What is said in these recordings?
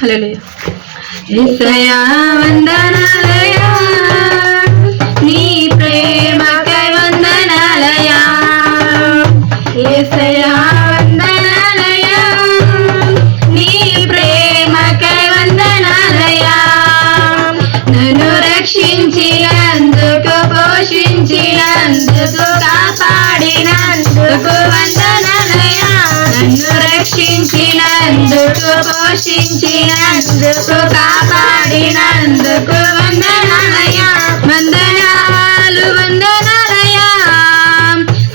హల్లెలూయా. యేసయ్యా వందనాలయ్యా, నీ ప్రేమకై వందనాలయ్యా. యేసయ్యా వందనాలయ్యా, నీ ప్రేమకై వందనాలయ్యా. నన్ను రక్షించినందుకు, పోషించినందుకు, కాపాడినందుకు వందనాలయ్యా. నన్ను రక్షించినందుకు, పోషించినందుకు, కాపాడినందుకు వందనాలయ్యా. వందనాలు వందనాలయ్యా,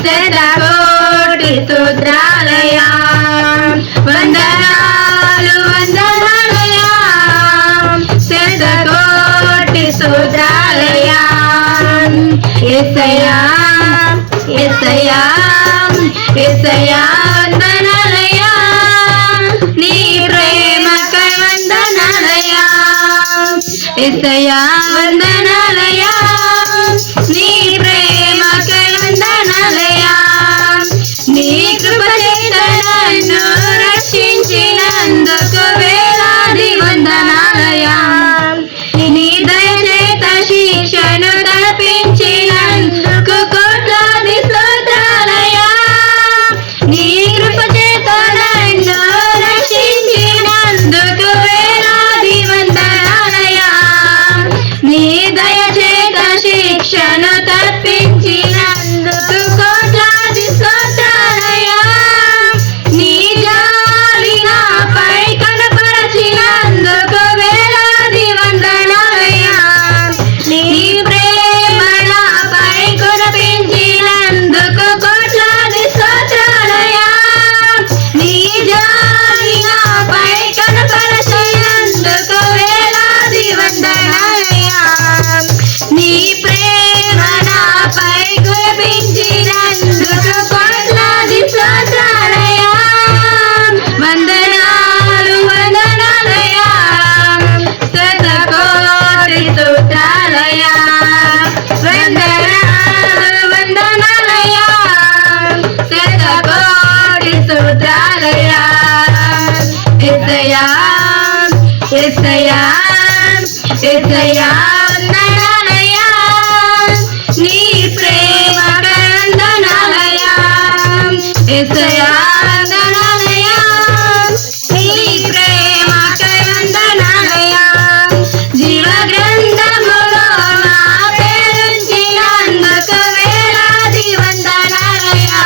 శతకోటి స్తోత్రాలయ్యా. వందనాలు వందనాలయ్యా, శతకోటి స్తోత్రాలయ్యా. యేసయ్యా యేసయ్యా యేసయ్యా వందనాలయ్యా, నీ ప్రేమకై వందనాలయ్యా. యేసయ్యా వందనాలయ్యా, నీ ప్రేమకై వందనాలయ్యా. నీ కృపచేత నన్ను రక్షించినందుకు వేలాది వందనాలయ్యా. నీ దయచేత శిక్షను తప్పించినందుకు కోట్లాది స్తోత్రాలయ్యా. నీ కృపచేత నన్ను రక్షించినందుకు వేలాది వందనాలయ్యా. నీ దయచేత శిక్షను తప్పించినందుకు కోట్లాది స్తోత్రాలయ్యా. నీ జాలి నాపై కనపరచినందుకు వేలాది వందనాలయ్యా. నీ ప్రేమ నాపై కురిపించినందుకు కోట్లాది స్తోత్రాలయ్యా. నీ జాలి నాపై కనపరచినందుకు వేలాది వందనాలయ్యా. నీ ప్రేమ నాపై కురిపించినందుకు కోట్లాది స్తోత్రాలయ్యా. వందనాలు వందనాలయ్యా, శతకోటి స్తోత్రాలయ్యా. వందనాలు వందనాలయ్యా, శతకోటి స్తోత్రాలయ్యా. యేసయ్యా యేసయ్యా యేసయ్యా వందనాలయ్యా, నీ ప్రేమకై వందనాలయ్యా. యేసయ్యా వందనాలయ్యా, నీ ప్రేమకై వందనాలయ్యా. జీవ గ్రంథములో నా పేరుంచినందుకు వేలాది వందనాలయ్యా.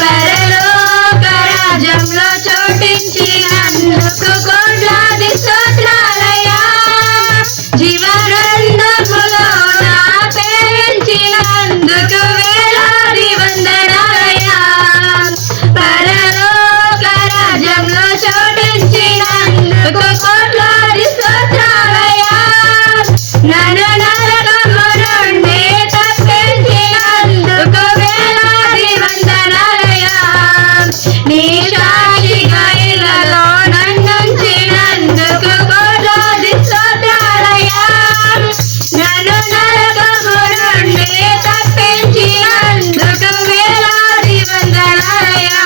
పరలోక రాజ్యంలో చోటించినందుకు కోట్లాది స్తోత్రాలయ్యా. జీవ గ్రంథములో నా పేరుంచినందుకు వేలాది వందనాలయ్యా. పరలోక రాజ్యంలో చోటించినందుకు కోట్లాది స్తోత్రాలయ్యా. నన్ను నరకము నుండి తప్పించినందుకు వేలాది వందనాలయ్యా. నీ సాక్షిగా ఇళ్ళలో నన్నుంచినందుకు కోట్లాది స్తోత్రాలయ్యా. నన్ను నరకము నుండి తప్పించినందుకు వేలాది వందనాలయ్యా.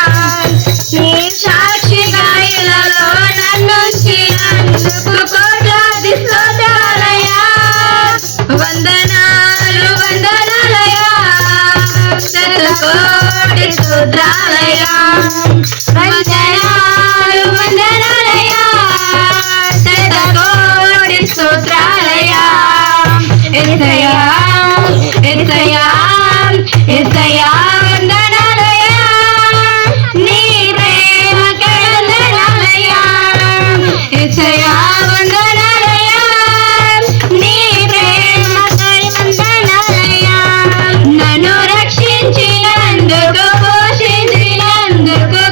నీ సాక్షిగా ఇళ్ళలో నన్నుంచినందుకు కోట్లాది స్తోత్రాలయ్యా. వందనాలు వందనాలయ్యా, శతకోటి స్తోత్రాలయ్యా. వందనాలు వందనాలయ్యా, శతకోటి స్తోత్రాలయ్యా. యేసయ్యా యేసయ్యా యేసయ్యా వందనాలయ్యా, నీ ప్రేమకై వందనాలయ్యా. యేసయ్యా వందనాలయ్యా, నీ ప్రేమకై వందనాలయ్యా. నన్ను రక్షించినందుకు, పోషించినందుకు,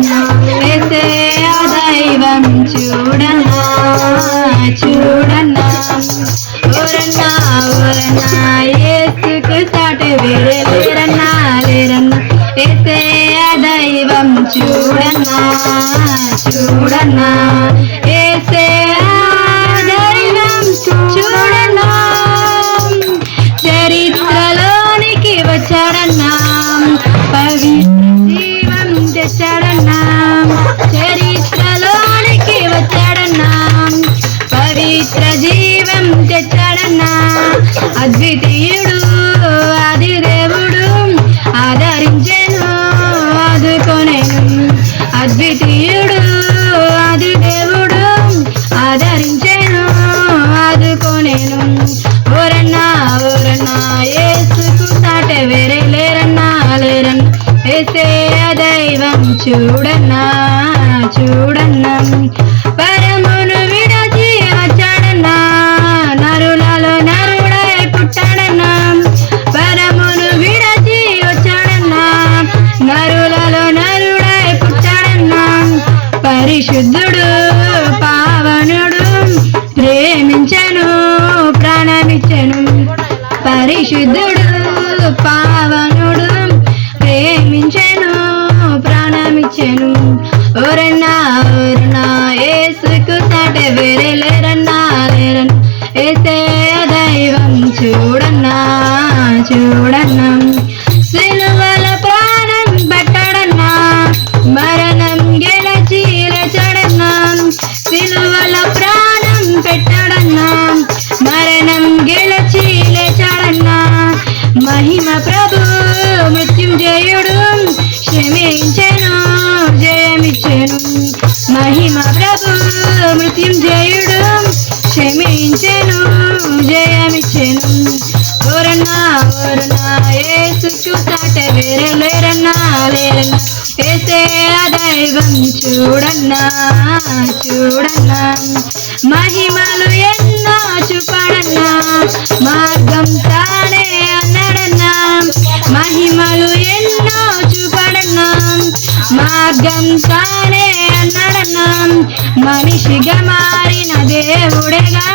యేసయ్య దైవం చూడన్నా చూడన్నా ఓరన్నా ఓరన్నా యేసుకు సాటి వేరే లేరన్నా లేరన్నా యేసయ్య దైవం చూడన్నా చూడన్నా యేసయ్య దైవం చూడన్నా చరిత్రలోనికి వచ్చాడన్నా పవిత్ర జీవం తెచ్చాడన్నా చరిత్రలోనికి వచ్చాడన్నా పవిత్ర జీవం తెచ్చాడన్నా అద్వితీయుడు ఆది దేవుడు ఆదరించెను ఆదుకొనెను అద్వితీయుడు ఆది దేవుడు ఆదరించెను ఆదుకొనెను ఓరన్నా ఓరన్నా యేసుకు సాటి వేరే లేరన్నా లేరన్నా యేసయ్య దైవం చూడన్నా చూడన్నా పరమును విడచి వచ్చాడన్నా నరులలో నరుడై పుట్టాడన్నా పరమును విడచి వచ్చాడన్నా నరులలో నరుడై పుట్టాడన్నా పరిశుద్ధుడు పావనుడు ప్రేమించెను ప్రాణమిచ్చెను పరిశుద్ధుడు పావనుడు ప్రేమించెను ప్రాణమిచ్చెను ఓరన్నా ఓరన్నా యేసుకు సాటి వేరే లేరన్నా లేరన్నా యేసయ్య దైవం చూడన్నా చూడన్నా సిలువల ప్రాణం పెట్టడన్నా మరణం గెలచి లేచాడన్నా సిలువల ప్రాణం పెట్టడన్నా మరణం గెలచి లేచాడన్నా మహిమ ప్రభు మృత్యుంజయుడు క్షమించెను జయమిచ్చెను మహిమ ప్రభు మృత్యుంజయుడు క్షమించెను జయమిచ్చెను ఓరన్నా ఓరన్నా యేసుకు సాటి వేరే లేరన్నా లేరన్నా యేసయ్య దైవం చూడన్నా చూడన్నా మహిమలు ఎన్నో చూపాడన్నా మార్గం తానే అన్నాడన్నా మహిమలు ఎన్నో చూపాడన్నా మార్గం తానే అన్నాడన్నా మనిషిగా మారిన దేవుడేగా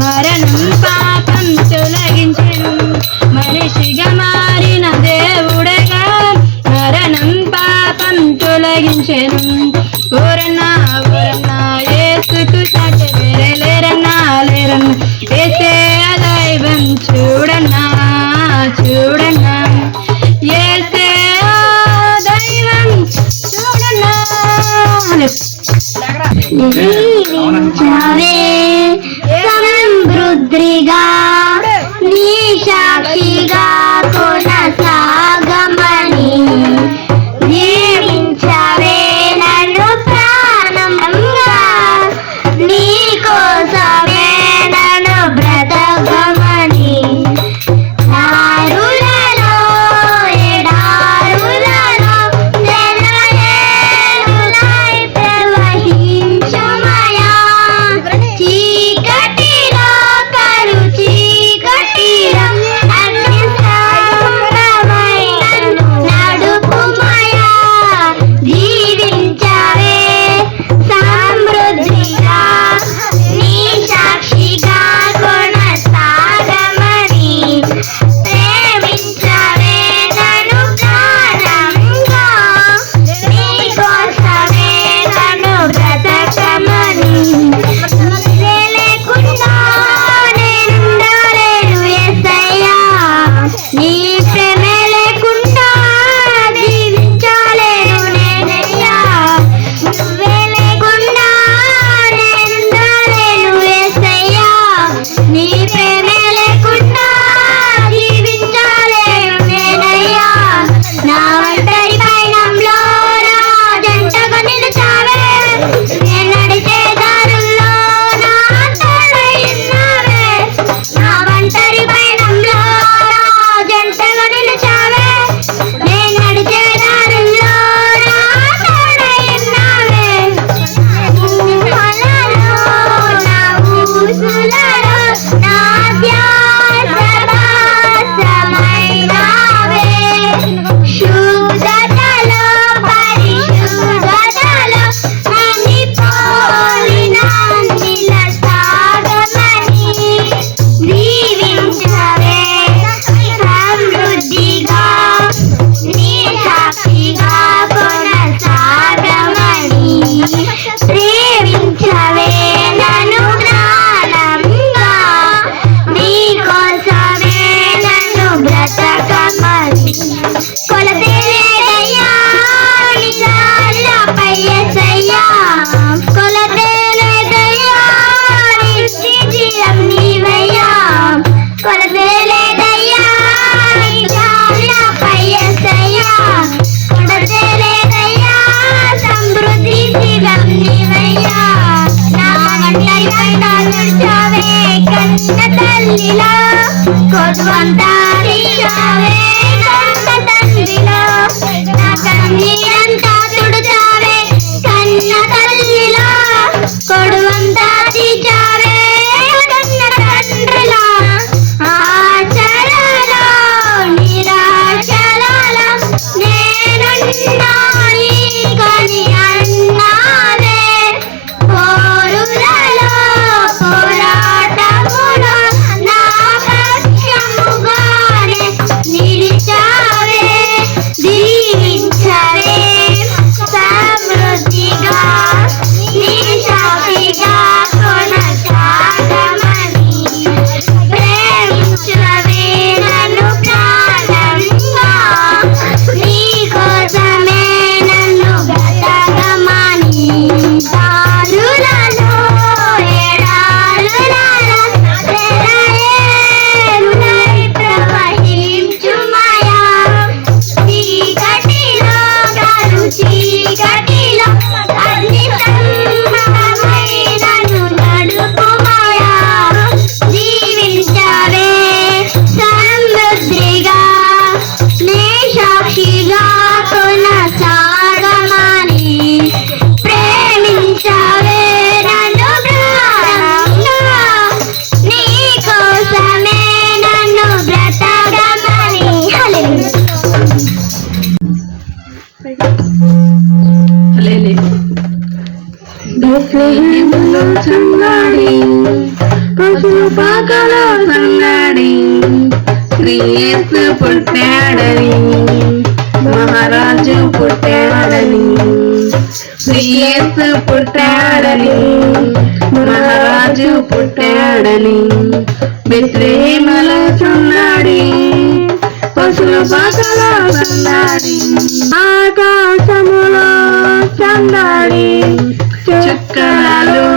మరణం పాపం తొలగించెను మనిషిగా మారిన దేవుడేగా మరణం పాపం తొలగించెను ఓరన్నా ఓరన్నా యేసుకు సాటి వేరే లేరన్నా లేరన్నా యేసయ్య దైవం చూడన్నా చూడన్నా యేసయ్య దైవం చూడన్నా జీవించవే సమృద్ధిగా నీ సాక్షిగా కొనసాగమని జీవించవే నన్ను ప్రాణంగా నీ కోసమే నన్ను బ్రతకమని దారులలో ఎడారులలో జలయేరులై ప్రవహించుమయా తల్లిలా కొడువంతా తీశావే కన్న తండ్రిలో నా కన్నీరంతా తుడిచావే కన్న తల్లిలో కొడువంతా తీశావే కన్న తండ్రిలో ఆశలలో నిరాశలలో నేనున్నా నీకని అన్నావే పోరులలో పోరాటములో నా పక్షముగానే నిలిచావే దీవించవే సమృద్ధిగా నీ సాక్షిగా కొనసాగమని ప్రేమించవే నన్ను ప్రాణంగా నీ కోసమే నన్ను బ్రతకమని దారులలో ఎడారులలో సెలయేరులై ప్రవహించుమయా చీకటిలో నన్ను చీకటిలో అగ్ని సంగమమై నన్ను నడుపుమయా జీవించవే సమృద్ధిగా నీ సాక్షిగా కొనసాగమని ప్రేమించవే నన్ను ప్రాణంగా నీ కోసమే నన్ను బ్రతకమని బెత్లెహేములో సందడి పశువు పాకలో సందడి శ్రీయేసు పుట్టాడని మహారాజు పుట్టాడని శ్రీయేసు పుట్టాడని మహారాజు పుట్టాడని బెత్లెహేములో సందడి పశువు పాకలో సందడి ఆకాశములో సందడి చుక్కలలో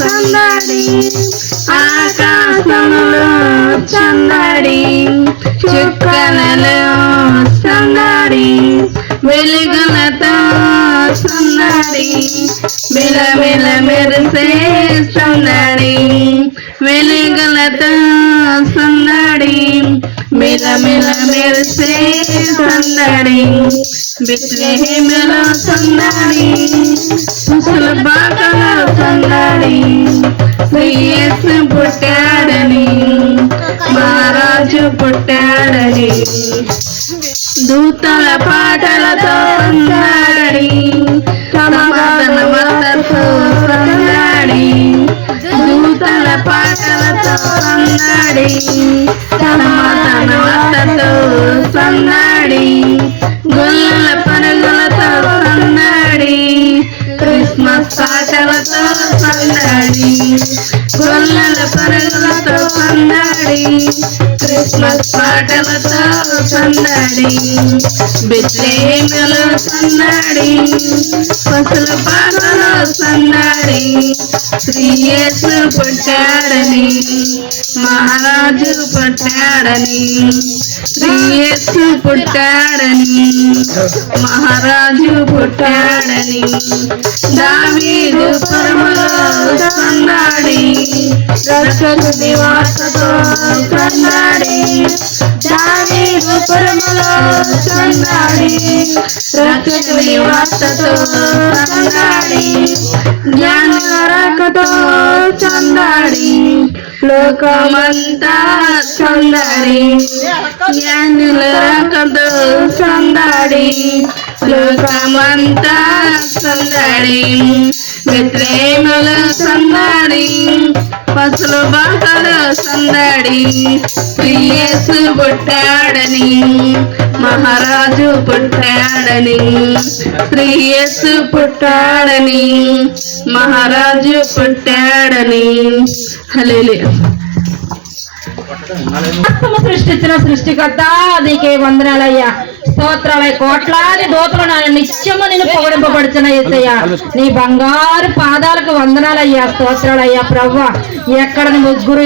సందడి ఆకాశములో సందడి చుక్కలలో సందడి వెలుగులతో సందడి మిలమిల మెరిసే సందడి వెలుగులతో సందడి మిలమిల మెరిసే సందడి బెత్లెహేములో సందడి పశువుల పాకలో సందడి శ్రీయేసు పుట్టాడని మహారాజు పుట్టాడని దూతల పాటలతో సందడి సమాధాన వార్తతో సందడి దూతల పాటలతో సందడి సమాధాన వార్తతో సందడి గొల్లల పరుగులతో సందడి క్రిస్మస్ పాటలతో సందడి గొల్లల పరుగులతో సందడి క్రిస్మస్ పాటలతో సందడి బెత్లెహేములో సందడి పశువుల పాకలో సందడి శ్రీయేసు పుట్టాడని మహారాజు పుట్టాడని శ్రీయేసు పుట్టాడని మహారాజు పుట్టాడని దావీదు పురములో సందడి రక్షకుని వార్తతో సందడి దావీదు పురములో సందడి రక్షకుని వార్తతో సందడి జ్ఞానుల రాకతో సందడి లోకమంతా సందడి జ్ఞానుల రాకతో సందడి లోకమంతా సందడి బెత్లెహేములో సందడి పశువుల పాకలో సందడి శ్రీయేసు పుట్టాడని మహారాజు పుట్టాడని శ్రీయేసు పుట్టాడని మహారాజు పుట్టాడని హల్లెలూయా. సృష్టించిన సృష్టికర్త నీకే వందనాలయ్యా. స్తోత్రాలయ కోట్లాది దూతలు నాయన నిత్యము నేను పొగడింపబడుతున్న యేసయ్యా నీ బంగారు పాదాలకు వందనాలయ్యా స్తోత్రాలయ్యా ప్రవ్వా ఎక్కడ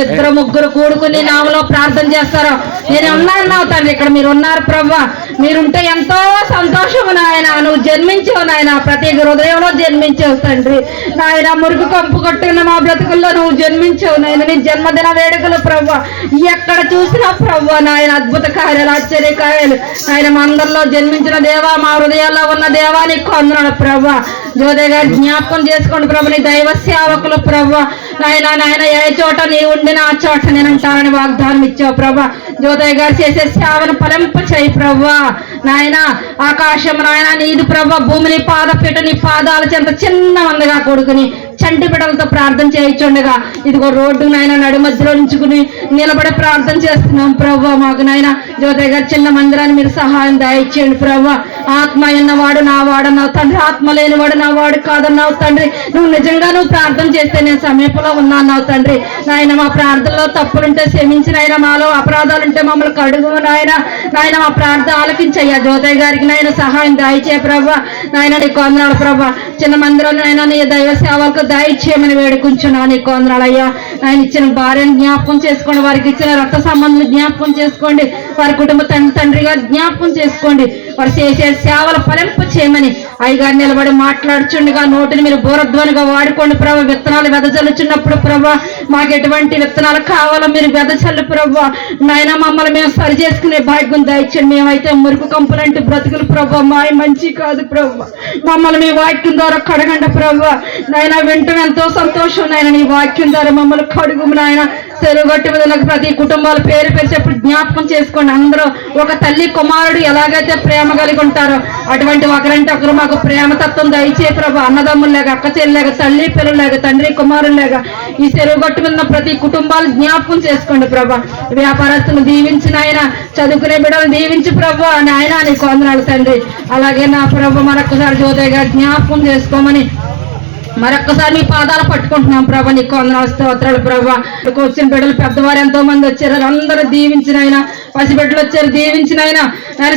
ఇద్దరు ముగ్గురు కూడుకుని నామలో ప్రార్థన చేస్తారో నేను ఉన్నాను తండ్రి ఇక్కడ మీరు ఉన్నారు ప్రవ్వా మీరుంటే ఎంతో సంతోషము నాయన నువ్వు జన్మించావు నాయన ప్రతి హృదయంలో జన్మించావు తండ్రి నాయన మురుగు కంపు కొట్టుకున్న మా బ్రతుకుల్లో నువ్వు జన్మించావు నాయన నీ జన్మదిన వేడుకలు ప్రవ్వా ఎక్కడ చూసినా ప్రవ్వా నాయన అద్భుత కార్యాలు ఆశ్చర్య కార్యాలు నాయన మా అందరిలో జన్మించిన దేవా మా హృదయాల్లో ఉన్న దేవా నీకు వందనాలు ప్రవ్వా జ్యోతి గారు జ్ఞాపకం చేసుకోండి ప్రభు నీ దైవ సేవకులు ప్రవ్వా నాయన ఏ చోట నీ ఉండిన ఆ చోట నేను ఉంటానని వాగ్దానం ఇచ్చావు ప్రభా జ్యోతి గారు చేసే సేవను ఫలింప చేయి ప్రవ్వా నాయన ఆకాశం నాయన నీది ప్రభా భూమిని పాదపీట నీ పాదాల చెంత చిన్న మందగా కొడుకుని చంటి బిడ్డలతో ప్రార్థన చేయించుండగా ఇదిగో రోడ్డు నాయన నడి మధ్యలో ఉంచుకుని నిలబడి ప్రార్థన చేస్తున్నాం ప్రవ్వా మాకు నాయన జ్యోతి గారు చిన్న మందిరాన్ని మీరు సహాయం దయచేయండి ప్రవ్వా ఆత్మ ఉన్నవాడు నా వాడన్నావు తండ్రి ఆత్మ లేనివాడు నా వాడు కాదన్నావు తండ్రి నువ్వు నిజంగా నువ్వు ప్రార్థన చేస్తే నేను సమీపంలో ఉన్నావు తండ్రి నాయన మా ప్రార్థనలో తప్పులుంటే క్షమించిన ఆయన మాలో అపరాధాలుంటే మమ్మల్ని కడుగు నాయన మా ప్రార్థన ఆలకించయ్యా జ్యోతి గారికి నాయన సహాయం దయచే ప్రభా నాయన నీకు వందనాలు ప్రభా చిన్న మందిరంలో నాయన నీ దైవ సేవలకు దయచేయమని వేడుకుంటున్నా నీకు వందనాలయ్యా ఆయన ఇచ్చిన భార్యను జ్ఞాపకం చేసుకోండి వారికి ఇచ్చిన రక్త సంబంధం జ్ఞాపకం చేసుకోండి వారి కుటుంబ తండ్రిగా జ్ఞాపకం చేసుకోండి వారు చేసే సేవలు ఫలింప చేయమని అయ్యగారు నిలబడి మాట్లాడుచుండగా నోటిని మీరు బోరధ్వనిగా వాడుకోండి ప్రభా విత్తనాలు వెదజల్లుచున్నప్పుడు ప్రభా మాకు ఎటువంటి విత్తనాలు కావాలో మీరు వెదజల్లు ప్రభా నాయన మమ్మల్ని మేము సరి చేసుకునే భాగ్యం దయచండి మేమైతే మురుకు కంపులంటే బ్రతుకులు ప్రభా మాయ మంచి కాదు ప్రభా మమ్మల్ని మీ వాక్యం ద్వారా కడగండి ప్రభా నాయన వింటం ఎంతో సంతోషం నాయన నీ వాక్యం ద్వారా మమ్మల్ని కడుగు నాయన చెరుగట్టు మీద ప్రతి కుటుంబాల పేరు పేర్చేప్పుడు జ్ఞాపకం చేసుకోండి అందరూ ఒక తల్లి కుమారుడు ఎలాగైతే ప్రేమ కలిగి ఉంటారో అటువంటి ఒకరంటే ఒకరు మాకు ప్రేమతత్వం దయచే ప్రభా అన్నదమ్ముల్లాగా అక్క చెల్లిలాగా తల్లి పిల్లలాగా తండ్రి కుమారులాగా ఈ చెరుగట్టు మీద ప్రతి కుటుంబాలు జ్ఞాపకం చేసుకోండి ప్రభా వ్యాపారస్తులు దీవించిన ఆయన చదువుకునే బిడ్డలు దీవించి ప్రభా నాయన నీకు వందనాలు తండ్రి అలాగే నా ప్రభా మరొకసారి జ్యోతి గారు జ్ఞాపకం చేసుకోమని మరొక్కసారి మీ పాదాలు పట్టుకుంటున్నాం ప్రభా నీకు వందనాలు స్తోత్రాలు ప్రభా ఇక్కడికి వచ్చిన బిడ్డలు పెద్దవారు ఎంతో మంది వచ్చారు అందరూ దీవించిన ఆయన పసిబిడ్డలు వచ్చారు దీవించిన ఆయన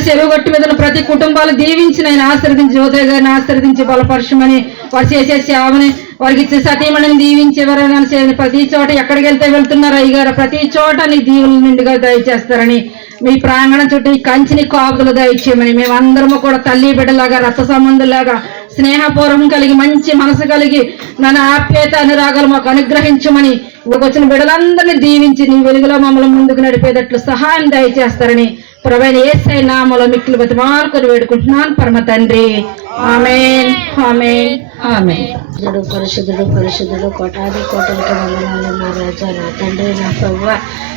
చెరువు గట్టు మీద ప్రతి కుటుంబాలు దీవించిన ఆయన ఆశీర్వదించి జ్యోతి గారిని ఆశీర్వదించి బలపరచమని వారు చేసే సేవని వారికి ఇచ్చే సతీమణిని దీవించేవారని ప్రతి చోట ఎక్కడికి వెళ్తున్నారు అయ్యగారు ప్రతి చోట నీ దీవుల నిండుగా దయచేస్తారని మీ ప్రాంగణం చుట్టూ ఈ కంచిని కాపులు దయచేయమని మేమందరము కూడా తల్లి బిడ్డలాగా రక్త సంబంధులాగా స్నేహపూర్వం కలిగి మంచి మనసు కలిగి నన్ను ఆప్యాయత అనురాగాలు మాకు అనుగ్రహించమని వచ్చిన బిడ్డలందరినీ దీవించి నీ వెలుగులో మమ్మల్ని ముందుకు నడిపేటట్లు సహాయం దయచేస్తారని ప్రభువైన యేసయ్య నామములో మిక్కిలి బతిమాలుకొని వేడుకుంటున్నాను పరమ తండ్రి ఆమేన్ ఆమేన్ ఆమేన్. పరిశుద్ధుడు పరిశుద్ధుడు కోటాది కోటలకి వందనాలు నా రాజా నా తండ్రి నా ప్రభువా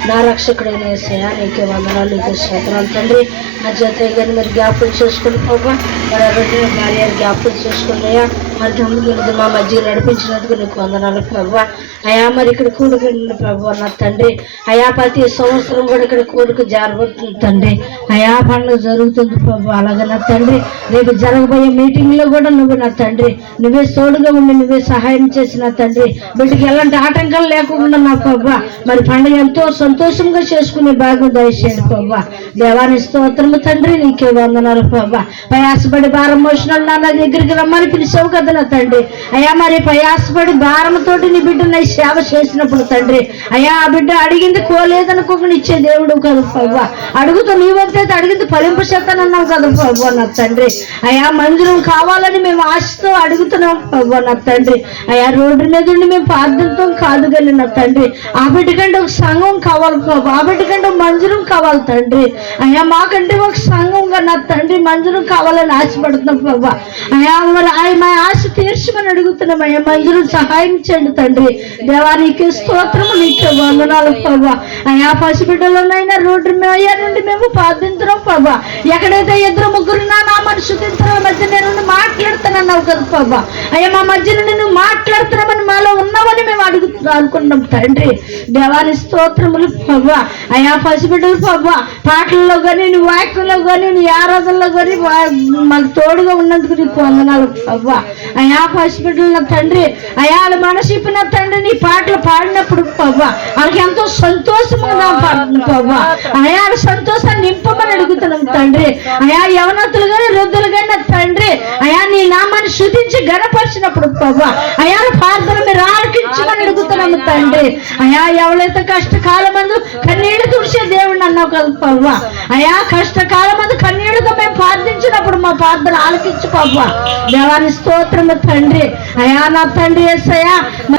నా రక్షకుడైన యేసయ్య నీకే వందనాలు నీకే స్తోత్రాలు తండ్రి నా జ్యోతి గారిని మీరు జ్ఞాపకం చేసుకుని ప్రభువా మరి రెండు భార్య జ్ఞాపకం చేసుకున్నాయా మరి తమ్ముడు మా మధ్య నడిపించినందుకు నీకు వందనాలు ప్రభువా అయా మరి ఇక్కడ కూడుకున్న ప్రభువా నా తండ్రి అయా ప్రతి సంవత్సరం కూడా ఇక్కడ కూడుకు జరగబడుతుంది తండ్రి అయా పండుగ జరుగుతుంది ప్రభు అలాగే నా తండ్రి రేపు జరగబోయే మీటింగ్ లో కూడా నువ్వు నా తండ్రి నువ్వే తోడుగా ఉండి నువ్వే సహాయం చేసిన తండ్రి వీటికి ఎలాంటి ఆటంకాలు లేకుండా నా ప్రభు మరి పండుగ ఎంతో సంతోషంగా చేసుకునే భాగం దయచేయండి ప్రభు దేవాని స్తోత్రము తండ్రి నీకే వందనాలు ప్రభు ప్రయాసపడి భారం మోసిన నా దగ్గరికి రమ్మని పిలిచావు కదా నా తండ్రి అయా మరి ప్రయాసపడి భారంతోటి నీ బిడ్డను సేవ చేసినప్పుడు తండ్రి అయా ఆ బిడ్డ అడిగింది కోలేదనుకోకుండా ఇచ్చే దేవుడు కదా ప్రభు అడుగుతూ నీవంతే అడిగింది ఫలింపు చేస్తానన్నావు కదా ప్రభు నా తండ్రి అయా మందిరం కావాలని మేము ఆశతో అడుగుతున్నాం ప్రభు నా తండ్రి అయా రోడ్డు మీద ఉండి మేము ప్రార్థనతో కాదు కానీ నా తండ్రి ఆ బిడ్డ కంటే ఒక సంఘం కావాలి ప్రభు ఆ బిడ్డ కంటే మందిరం కావాలి తండ్రి అయా మాకంటే ఒక సంఘంగా నా తండ్రి మందిరం కావాలని ఆశపడుతున్నాం ప్రభు అయా మరి మా ఆశ తీర్చమని అడుగుతున్నాం అయ్యా మందిరం సహాయం చేయండి తండ్రి దేవా నీకే స్తోత్రము నీకే వందనాలు ప్రభు అయా పసిబిడ్డలోనైనా రోడ్డు మీద నుండి మేము ప్రార్థించడం ప్రభా ఎక్కడైతే ఇద్దరు ముగ్గురు నా మనుషు తింటారో మధ్య నేను మాట్లాడుతానన్నావు కదా ప్రభా అయ్యా మా మధ్యన నువ్వు మాట్లాడుతున్నామని మాలో ఉన్నావని మేము అనుకుంటున్నాం తండ్రి. దేవాని స్తోత్రములు ప్రభా. అయ్యా పసిబిడ్డలు ప్రభా, పాటల్లో కానీ నీ వాక్యంలో కానీ నీ ఆరాధనలో కానీ మాకు తోడుగా ఉన్నందుకు నీకు వందనాలు ప్రభా. అయ్యా పసిబిడ్డలు తండ్రి, అయ్యా వాళ్ళ మనసిప్పిన తండ్రి నీ పాటలు పాడినప్పుడు ప్రభా వాళ్ళకి ఎంతో సంతోషముగా పాడుతుంది ప్రభా. అయ్యా వాళ్ళ సంతోషాన్ని నింపమని అడుగుతున్నాం తండ్రి. అయ్యా యవనతులు కానీ వృద్ధులు కానీ నా తండ్రి అయ్యా నీ నామాన్ని శుద్ధించి గణపరిచినప్పుడు ప్రభా అయ్యా ప్రార్థన మీరు ఆలకించమని అడుగుతున్నాము తండ్రి. అయ్యా ఎవరైతే కష్టకాలమందు కన్నీళ్లు తుడిచే దేవుడిని అన్నావు కదా ప్రభా. అయ్యా కష్టకాలమందు కన్నీళ్లతో మేము ప్రార్థించినప్పుడు మా ప్రార్థన ఆలకించు ప్రభా. దేవాని స్తోత్రము తండ్రి. అయ్యా నా తండ్రి యేసయ్యా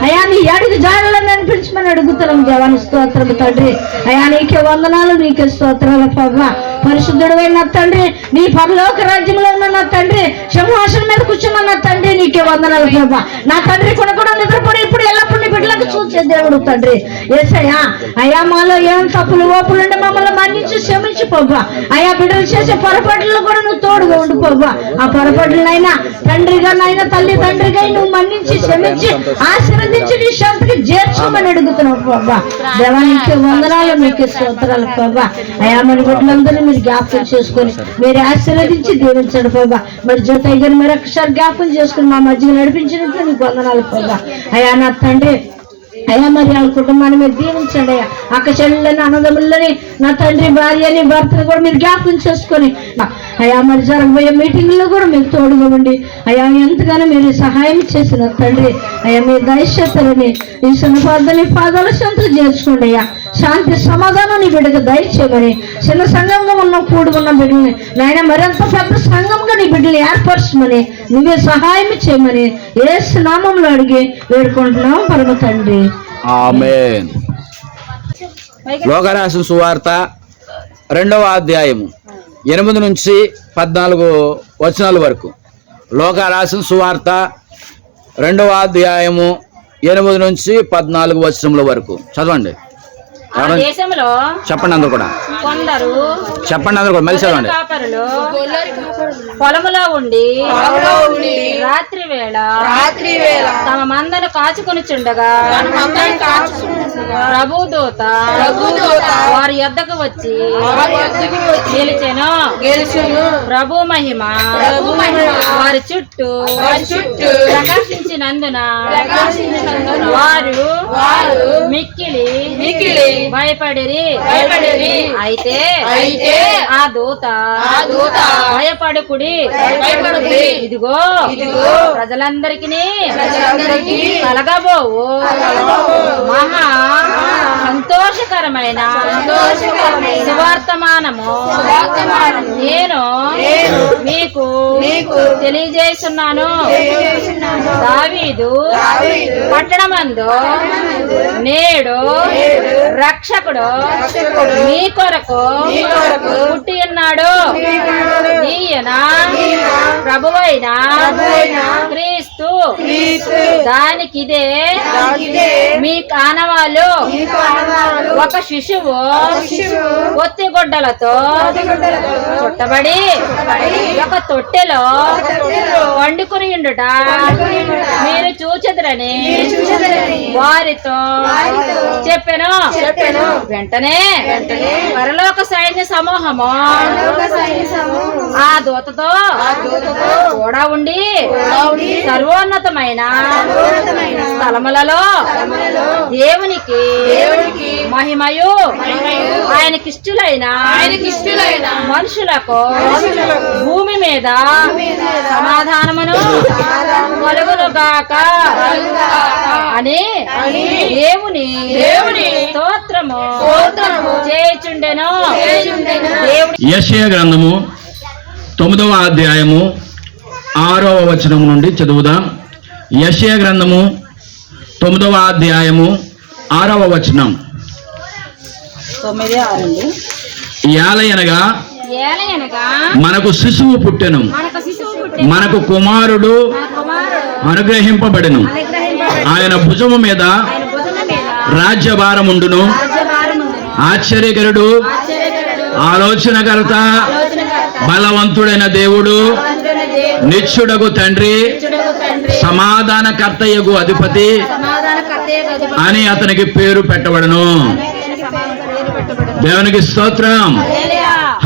అయ్యా నీ అడుగు జాడలను అనిపించమని అడుగుతున్నాం. దేవాని స్తోత్రము తండ్రి. అయ్యా నీకే వందనాలు, నీకే స్తోత్రాలు ప్రభా. పరిశుద్ధుడైన తండ్రి, నీ పరలోక రాజ్యంలో ఉన్న నా తండ్రి, సింహాసనం మీద కూర్చున్న తండ్రి నీకే వందనాలు ప్రభా. నా తండ్రి కూడా నిద్రపడి ఇప్పుడు ఎల్లప్పుడు నీ బిడ్డలకు చూసే దేవుడు తండ్రి యేసయ్యా. అయ్యా మాలో ఏం తప్పులు ఓపులుంటే మమ్మల్ని మన్నించి క్షమించి ప్రభా. అయ్యా బిడ్డలు చేసే పొరపాట్లను కూడా నువ్వు తోడుగా ఉండు ప్రభా. ఆ పొరపాట్లనైనా తండ్రిగా నైనా తల్లి తండ్రిగా నువ్వు మన్నించి క్షమించి ఆశీర్వదించి నీ శాంతికి చేర్చమని అడుగుతున్నావు ప్రభా. దేవానికి వందనాలు, నీకే స్తోత్రాలు ప్రభా. అయ్యా మన బిడ్డలందరినీ మీరు జ్ఞాపకం చేసుకొని మీరు ఆశీర్వదించి దీవించండి ప్రభా. మరి జ్యోతి గారు మీరు ఒకసారి జ్ఞాపకం చేసుకుని మా మధ్యలో నడిపించినట్లు నీకు వందనాలు ప్రభా. అయ్యా నా తండ్రి అయ్యా మరి వాళ్ళ కుటుంబాన్ని మీరు దీవించండి. అయ్యా అక్క చెల్లెలని అన్నదమ్ములని నా తండ్రి భార్యని భర్తని కూడా మీరు జ్ఞాపకం చేసుకొని అయ్యా మరి జరగబోయే మీటింగ్లో కూడా మీరు తోడుగా ఉండి అయ్యా ఎంతగానో మీరు సహాయం చేసిన తండ్రి. అయ్యా మీరు దయచేస్తారని ఈ సన్నపాదని పాదాల శాంతి చేర్చుకోండి. అయ్యా శాంతి సమాధానం నీ బిడ్డకు దయచేయమని చిన్న సంఘంగా ఉన్న కూడుకున్న బిడ్డల్ని నాయన మరింత పెద్ద సంఘంగా నీ బిడ్డల్ని ఏర్పరచమని నువ్వే సహాయం చేయమని యేసు నామంలో అడిగి వేడుకుంటున్నాం పరమ తండ్రి. ఆమేన్. లోకరాసిన సువార్త 2వ అధ్యాయము 8 నుంచి 14 వచనాల వరకు. లోకరాసిన సువార్త 2వ అధ్యాయము 8 నుంచి 14 వచనముల వరకు చదవండి. దేశంలో చెప్పండి అందరు కూడా, కొందరు చెప్పండి అందరు కూడా మళ్ళీ చదవండి. కాపరులు పొలములో ఉండి రాత్రి వేళ తమ మందను కాచుకొనిచుండగా ప్రభుదూత వారి యొద్దకు వచ్చి గెలిచెను. ప్రభు మహిమ వారి చుట్టూ ప్రకాశించినందున వారు మిక్కిలి భయపడిరి. అయితే ఆ దూత భయపడుకుడి, ఇదిగో ప్రజలందరికీ కలగబోవు మహా సంతోషకరమైన సువార్తమానము నేను మీకు తెలియజేస్తున్నాను. దావీదు పట్టణమందు నేడు రక్షకుడు మీ కొరకు పుట్టి ఉన్నాడు. ఈయన ప్రభువైన క్రీస్తు. దానికిదే మీ కానవాళ్ళు. ఒక శిశువు ఒత్తిగొడ్డలతో చుట్టబడి ఒక తొట్టెలో వండుకుని ఉండుట మీరు చూచెదరని వారితో చెప్పెను. వెంటనే పరలోక సైన్య సమూహము ఆ దూతతో కూడా ఉండి సర్వోన్నతమైన స్థలములలో దేవునికి మహిమయు ఆయనకిష్టులైన మనుషులకు భూమి మీద సమాధానమును కలుగునుగాక అని దేవుని స్తోత్రము చేయుచుండెను. యెషయా గ్రంథము 9వ అధ్యాయము 6వ వచనం నుండి చదువుదాం. యెషయా గ్రంథము 9వ అధ్యాయము 6వ వచనం. ఏలయనగా మనకు శిశువు పుట్టెను, మనకు కుమారుడు అనుగ్రహింపబడెను, ఆయన భుజము మీద రాజ్యభారముండును. ఆశ్చర్యకరుడు, ఆలోచనకర్త, బలవంతుడైన దేవుడు, నిత్యుడగు తండ్రి, సమాధానకర్తయగు అధిపతి అని అతనికి పేరు పెట్టబడను. దేవునికి స్తోత్రం.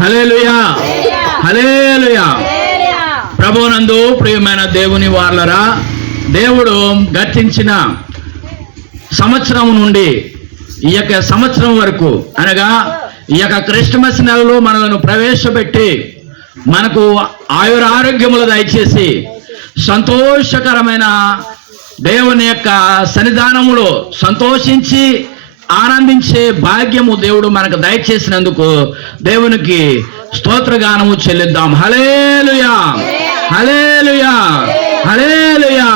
హల్లెలూయా, హల్లెలూయా. ప్రభువునందు ప్రియమైన దేవుని వారలరా, దేవుడు గతించిన సంవత్సరం నుండి ఈ యొక్క సంవత్సరం వరకు, అనగా ఈ యొక్క క్రిస్మస్ నెలలో మనలను ప్రవేశపెట్టి మనకు ఆయురారోగ్యములు దయచేసి సంతోషకరమైన దేవుని యొక్క సన్నిధానములో సంతోషించి ఆనందించే భాగ్యము దేవుడు మనకు దయచేసినందుకు దేవునికి స్తోత్రగానము చెల్లిద్దాం. హల్లెలూయా, హల్లెలూయా, హల్లెలూయా.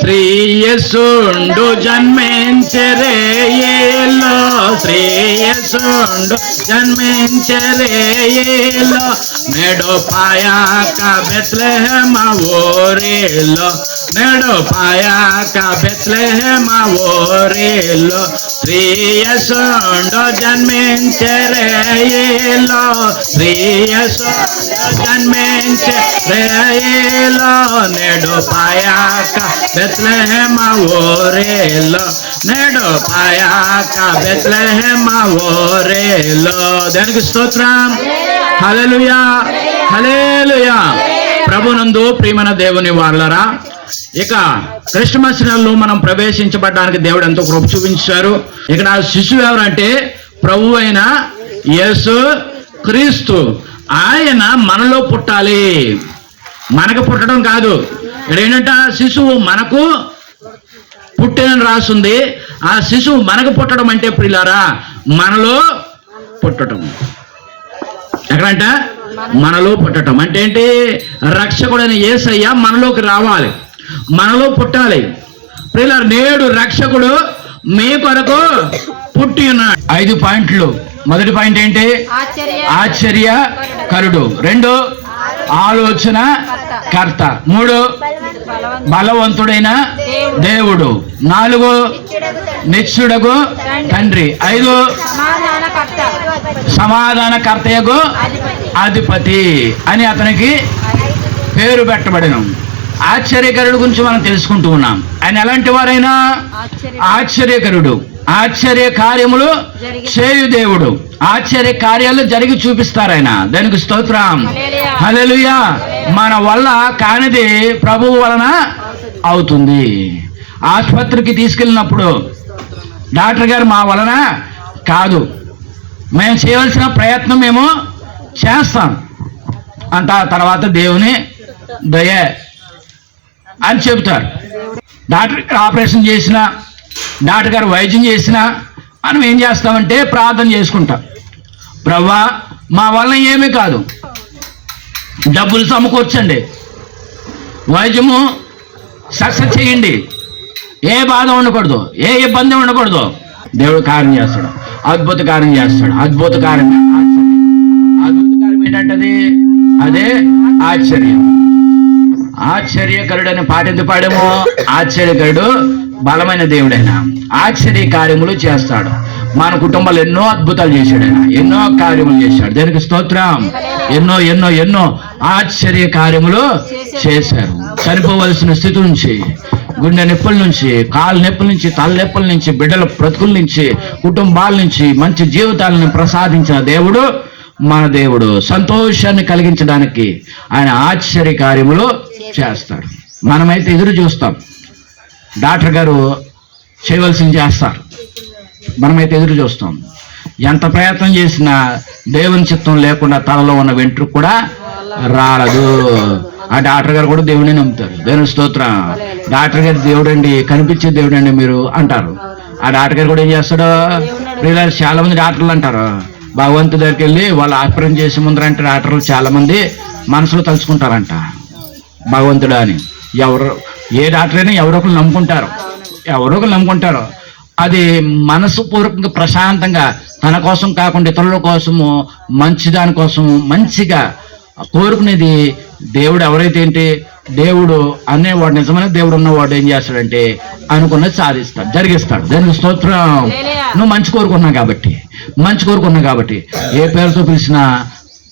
శ్రీయేసుండు జన్మించెరేయేలో, శ్రీయేసుండు జన్మించెరేయేలో, నేడు పాయాక బెత్లెహేమ ఊరిలో, నేడు పాయాక బెత్లెహేమ ఊరిలో, శ్రీయేసుండు జన్మించెరేయేలో, శ్రీయేసుండు జన్మించెరేయేలో, నేడు పాయాక బెత్లెహేమ ఊరిలో, నేడు పాయాక బెత్లెహేమ ఊరిలో. దానికి స్తోత్రం. హల్లెలూయా, హల్లెలూయా. ప్రభునందు ప్రియమైన దేవుని వారలరా, ఇక క్రిస్మస్ నెలలో మనం ప్రవేశించబడడానికి దేవుడు ఎంతో కృప చూపించారు. ఇక్కడ శిశువు ఎవరంటే ప్రభు అయిన యేసు క్రీస్తు. ఆయన మనలో పుట్టాలి, మనకు పుట్టడం కాదు. ఇక్కడ ఏంటంటే శిశువు మనకు పుట్టినని రాస్తుంది. ఆ శిశువు మనకు పుట్టడం అంటే ప్రియులారా, మనలో పుట్టడం. ఎక్కడంట మనలో పుట్టడం అంటే ఏంటి? రక్షకుడైన యేసయ్య మనలోకి రావాలి, మనలో పుట్టాలి. ప్రియులారా, నేడు రక్షకుడు మీ కొరకు పుట్టి ఉన్నాడు. 5 పాయింట్లు. మొదటి పాయింట్ ఏంటి? ఆశ్చర్యకరుడు. 2 ఆలోచన కర్త. 3 బలవంతుడైన దేవుడు. 4 నిత్యుడగు తండ్రి. 5 సమాధానకర్తయగు అధిపతి అని అతనికి పేరు పెట్టబడిన. ఆశ్చర్యకరుడు గురించి మనం తెలుసుకుంటూ ఉన్నాం. ఆయన ఎలాంటి వారైనా ఆశ్చర్యకరుడు, ఆశ్చర్య కార్యములు చేయు దేవుడు, ఆశ్చర్య కార్యాలు జరిగి చూపిస్తారు ఆయన. దానికి స్తోత్రం. హల్లెలూయా. మన వల్ల కానిది ప్రభువు వలన అవుతుంది. ఆసుపత్రికి తీసుకెళ్ళినప్పుడు డాక్టర్ గారు మా వలన కాదు, మేము చేయవలసిన ప్రయత్నం మేము చేస్తాం అంట, తర్వాత దేవుని దయ అని చెబుతారు. డాక్టర్ గారు ఆపరేషన్ చేసినా, డాక్టర్ గారు వైద్యం చేసినా మనం ఏం చేస్తామంటే ప్రార్థన చేసుకుంటాం. ప్రభువా మా వలన ఏమీ కాదు, డబ్బులు సమకూర్చండి, వైద్యము సక్సెస్ చేయండి, ఏ బాధ ఉండకూడదు, ఏ ఇబ్బంది ఉండకూడదు. దేవుడు కార్యం చేస్తాడు, అద్భుత కార్యం చేస్తాడు. అద్భుత కార్యం, అద్భుత కార్యం ఏంటంటే అదే ఆశ్చర్యం. ఆశ్చర్యకరుడు అనే పాట ఎందుకు పాడేమో? ఆశ్చర్యకరుడు బలమైన దేవుడైన ఆశ్చర్య కార్యములు చేస్తాడు. మన కుటుంబాలు ఎన్నో అద్భుతాలు చేశాడు ఆయన, ఎన్నో కార్యములు చేశాడు. దానికి స్తోత్రం. ఎన్నో ఎన్నో ఎన్నో ఆశ్చర్య కార్యములు చేశారు. చనిపోవలసిన స్థితి నుంచి, గుండె నొప్పుల నుంచి, కాళ్ళ నొప్పుల నుంచి, తల నొప్పుల నుంచి, బిడ్డల బ్రతుకుల నుంచి, కుటుంబాల నుంచి మంచి జీవితాలను ప్రసాదించిన దేవుడు మన దేవుడు. సంతోషాన్ని కలిగించడానికి ఆయన ఆశ్చర్య కార్యములు చేస్తాడు. మనమైతే ఎదురు చూస్తాం, డాక్టర్ గారు చేయవలసింది చేస్తారు, మనమైతే ఎదురు చూస్తాం. ఎంత ప్రయత్నం చేసినా దేవుని చిత్తం లేకుండా తలలో ఉన్న వెంట్రుక కూడా రాలదు. ఆ డాక్టర్ గారు కూడా దేవుడిని నమ్ముతారు. దేవుని స్తోత్రం. డాక్టర్ గారు దేవుడు అండి, కనిపించే దేవుడు అండి మీరు అంటారు. ఆ డాక్టర్ గారు కూడా ఏం చేస్తాడు? పిల్లలు చాలా మంది డాక్టర్లు అంటారు, భగవంతుడి దగ్గరికి వెళ్ళి వాళ్ళు ఆపరేషన్ చేసే ముందరంటే డాక్టర్లు చాలా మంది మనసులో తలుచుకుంటారంట భగవంతుడు అని. ఎవరు ఏ డాక్టర్ అయినా ఎవరో ఒకరు నమ్ముకుంటారు, ఎవరో ఒకరు నమ్ముకుంటారు. అది మనసు పూర్వకంగా ప్రశాంతంగా తన కోసం కాకుండా ఇతరుల కోసము, మంచి దాని కోసం మంచిగా కోరుకునేది దేవుడు. ఎవరైతే ఏంటి దేవుడు అనేవాడు, నిజమైన దేవుడు ఉన్నవాడు ఏం చేస్తాడంటే అనుకున్నది సాధిస్తాడు, జరిగిస్తాడు. దానికి స్తోత్రం. నువ్వు మంచి కోరుకున్నావు కాబట్టి, మంచి కోరుకున్నావు కాబట్టి ఏ పేరుతో పిలిచినా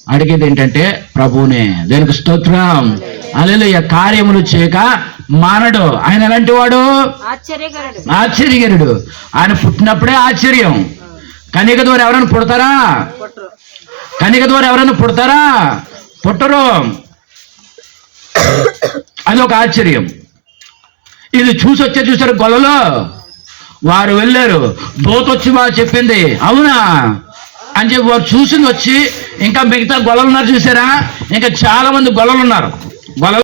అడిగేది ఏంటంటే ప్రభువునే. దేనికి స్తోత్రం. హల్లెలూయా. కార్యములు చేయక మానడు. ఆయన ఎలాంటి వాడు? ఆశ్చర్యకరుడు. ఆయన పుట్టినప్పుడే ఆశ్చర్యం. కనిక ద్వారా ఎవరైనా పుడతారా? కనిక ద్వారా ఎవరైనా పుడతారా? పుట్టరు. అది ఒక ఆశ్చర్యం. ఇది చూసారు గొల్లలో. వారు వెళ్ళారు, దూత వచ్చి వారు చెప్పింది అవునా అని చెప్పి వారు చూసింది వచ్చి, ఇంకా మిగతా గొల్లలు ఉన్నారు చూసారా, ఇంకా చాలా మంది గొల్లలు ఉన్నారు. గొల్ల